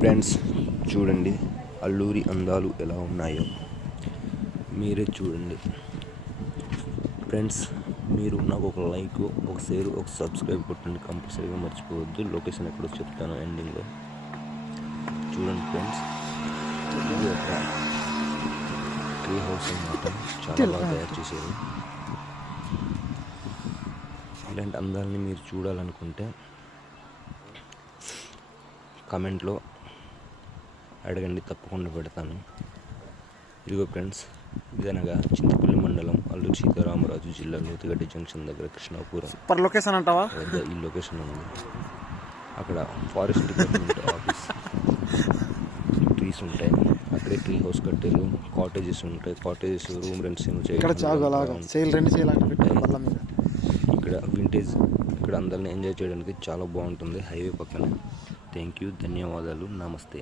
Friends చూడండి అల్లూరి అందాలు ఎలా ఉన్నాయో మీరే చూడండి. ఫ్రెండ్స్ మీరు నాకు ఒక లైక్, ఒక షేర్, ఒక సబ్స్క్రైబ్ కొట్టండి కంపల్సరీగా మర్చిపోవద్దు. లొకేషన్ ఎక్కడో చెప్తాను ఎండింగ్లో. చూడండి ఫ్రెండ్స్, ఇది ఒక ట్రీ హౌస్ అన్నమాట. చాలా బాగా తయారు చేశారు. ఇలాంటి అందాలని మీరు చూడాలనుకుంటే కామెంట్లో అడగండి, తప్పకుండా పెడతాను. ఇదిగో ఫ్రెండ్స్, ఇదనగా చింతపల్లి మండలం, అల్లూరి సీతారామరాజు జిల్లా, లోతుగడ్డ జంక్షన్ దగ్గర కృష్ణాపురం సూపర్ లొకేషన్ అంటావా వద్ద ఈ లొకేషన్ ఉంది. అక్కడ ఫారెస్ట్ డిపార్ట్మెంట్ ఆఫీస్, ట్రీస్ ఉంటాయి. అక్కడే ట్రీ హౌస్ కట్టారు. కాటేజెస్ ఉంటాయి. కాటేజెస్ రూమ్ రెంట్స్ ఇక్కడ ఇక్కడ వింటేజ్, ఇక్కడ అందరిని ఎంజాయ్ చేయడానికి చాలా బాగుంటుంది. హైవే పక్కన. థ్యాంక్ యూ, ధన్యవాదాలు, నమస్తే.